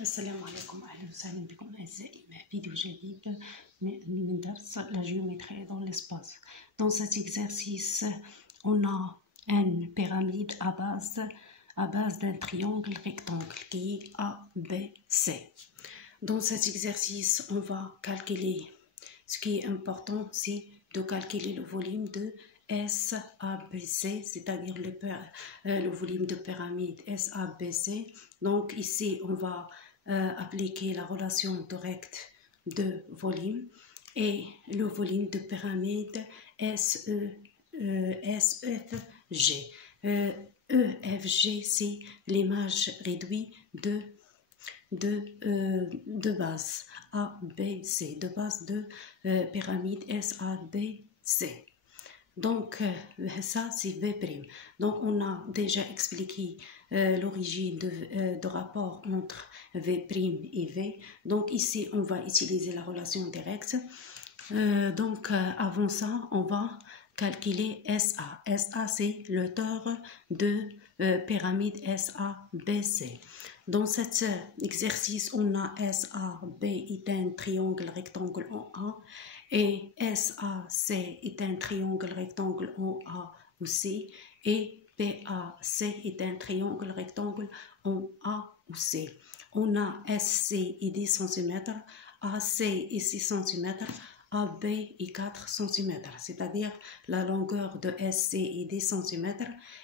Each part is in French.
السلام عليكم، أهلا وسهلا بكم أعزائي مع فيديو جديد من درس la géométrie dans l'espace. Dans cet exercice, on a une pyramide à base d'un triangle rectangle qui est ABC. Dans cet exercice, on va calculer, ce qui est important, c'est de calculer le volume de SABC, c'est-à-dire le volume de pyramide SABC. Donc ici, on va appliquer la relation directe de volume et le volume de pyramide SEFG. EFG, c'est l'image réduite de base ABC, de base de pyramide SABC. Donc, ça, c'est V'. Donc, on a déjà expliqué l'origine de rapport entre V' et V. Donc, ici, on va utiliser la relation directe. Avant ça, on va calculer SA. SA, c'est l'auteur de pyramide SABC. Dans cet exercice, on a SAB est un triangle rectangle en A et SAC est un triangle rectangle en A ou C et PAC est un triangle rectangle en A ou C. On a SC est 10 cm, AC est 6 cm, AB est 4 cm, c'est-à-dire la longueur de SC est 10 cm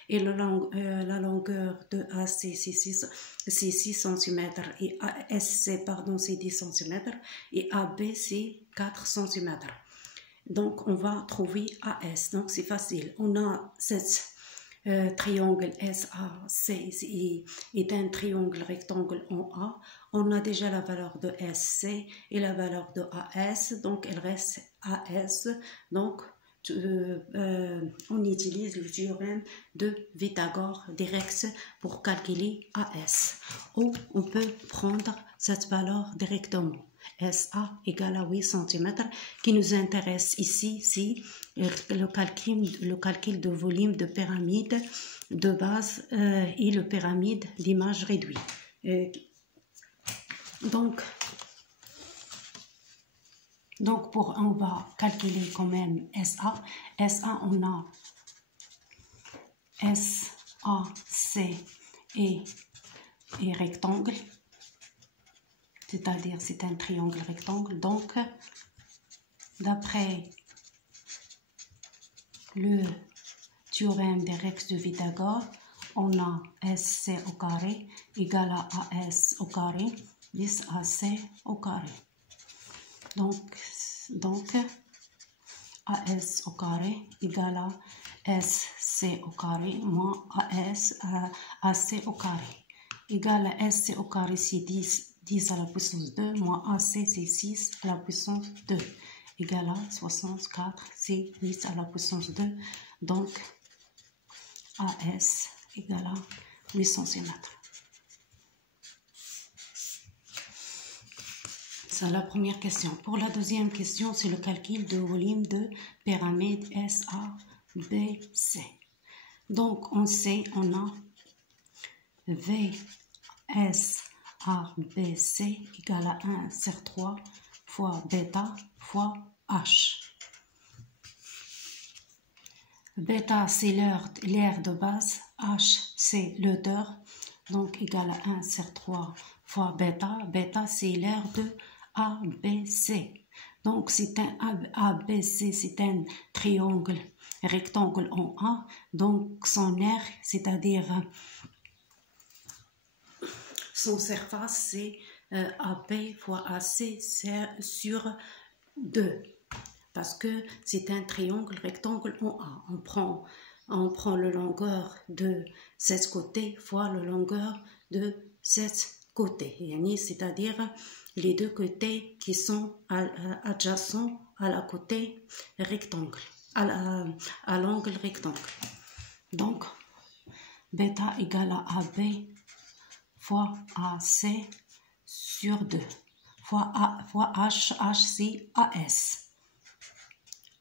et la longueur de AC c'est 6 cm et SC c'est 10 cm et AB c'est 4 cm. Donc on va trouver AS, donc c'est facile. On a cette triangle SAC est un triangle rectangle en A. On a déjà la valeur de SC et la valeur de AS, donc elle reste AS. Donc on utilise le théorème de Pythagore direct pour calculer AS. Ou on peut prendre cette valeur directement. SA égale à 8 cm. Qui nous intéresse ici, c'est le calcul de volume de pyramide de base et le pyramide d'image réduite. Donc on va calculer quand même SA. SA, on a SAC et rectangle. C'est-à-dire c'est un triangle rectangle. Donc, d'après le théorème direct de Pythagore, on a SC au carré égale à AS au carré, 10 AC au carré. Donc AS au carré égale à SC au carré moins AC au carré. Égale à SC au carré, c'est 10 à la puissance 2, moins AC, c'est 6 à la puissance 2, égale à 64, c'est 10 à la puissance 2. Donc, AS égale à 8 cm. C'est la première question. Pour la deuxième question, c'est le calcul de volume de pyramide SABC. Donc, on sait, on a VS ABC égale à 1 sur 3 fois bêta fois H. Bêta, c'est l'aire de base. H, c'est l'auteur. Donc, égale à 1 sur 3 fois bêta. Bêta, c'est l'aire de ABC. Donc, c'est un ABC, c'est un triangle rectangle en A. Donc, son aire, c'est-à-dire son surface, c'est AB fois AC sur 2. Parce que c'est un triangle rectangle en A. On prend la longueur de ce côté fois la longueur de ce côté. C'est-à-dire les deux côtés qui sont adjacents à la côté rectangle, à l'angle rectangle. Donc, bêta égale à AB fois AC sur 2 fois H, c'est AS.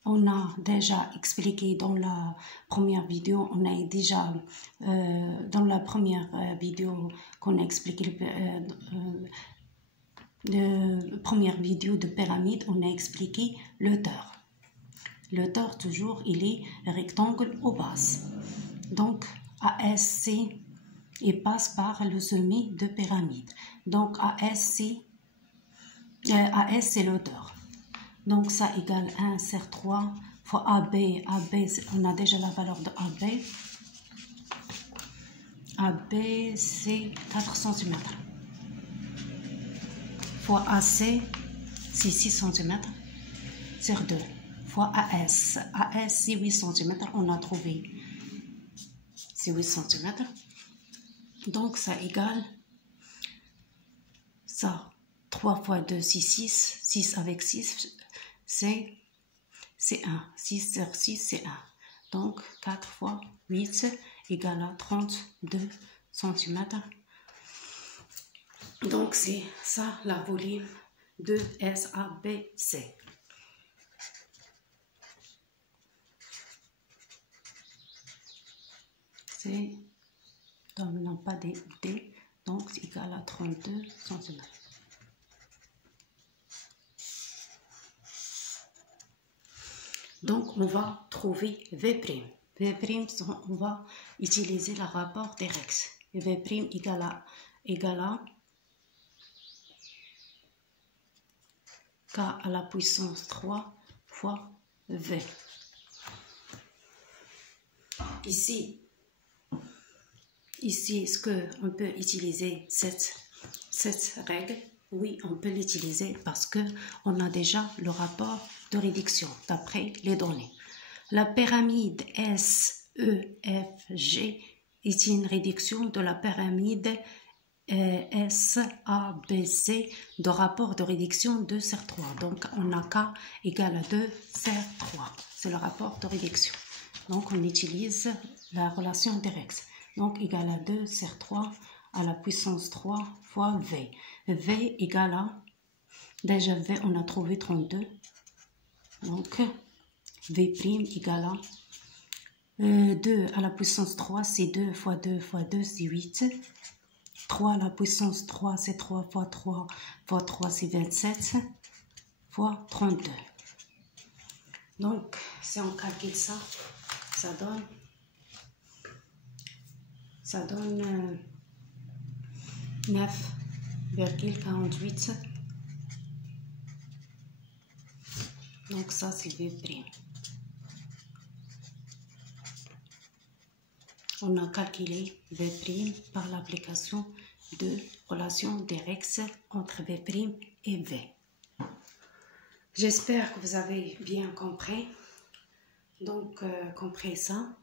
on a déjà expliqué dans la première vidéo, on a déjà dans la première vidéo qu'on a expliqué première vidéo de pyramide, on a expliqué le hauteur. Le hauteur toujours il est rectangle au base. Donc ASC il passe par le sommet de pyramide. Donc AS c'est le hauteur. Donc ça égale 1 sur 3 fois AB. AB, on a déjà la valeur de AB. AB, c'est 4 cm. Fois AC, c'est 6 cm. Sur 2. Fois AS. AS, c'est 8 cm. On a trouvé. C'est 8 cm. Donc ça égale ça. 3 fois 2, c'est 6. 6 avec 6, c'est 1. 6 sur 6, c'est 1. Donc, 4 fois 8 égale à 32 cm. Donc, c'est ça la volume de SABC. C'est, non pas des D, donc c'est égal à 32 cm. Donc, on va trouver V'. V', on va utiliser le rapport des Rex. V' égale à K à la puissance 3 fois V. Ici, est-ce qu'on peut utiliser cette règle? Oui, on peut l'utiliser parce qu'on a déjà le rapport de réduction d'après les données. La pyramide SEFG est une réduction de la pyramide SABC de rapport de réduction 2 sur 3. Donc, on a K égale à 2 sur 3. C'est le rapport de réduction. Donc, on utilise la relation directe. Donc, égale à 2 sur 3 à la puissance 3 fois V. V égale à, déjà V, on a trouvé 32. Donc, V' égale à 2 à la puissance 3, c'est 2 fois 2 fois 2, c'est 8. 3 à la puissance 3, c'est 3 fois 3 fois 3, c'est 27 fois 32. Donc, si on calcule ça, ça donne 9,48. Donc ça c'est V'. On a calculé V' par l'application de relation directe entre V' et V. J'espère que vous avez bien compris. Donc compris ça.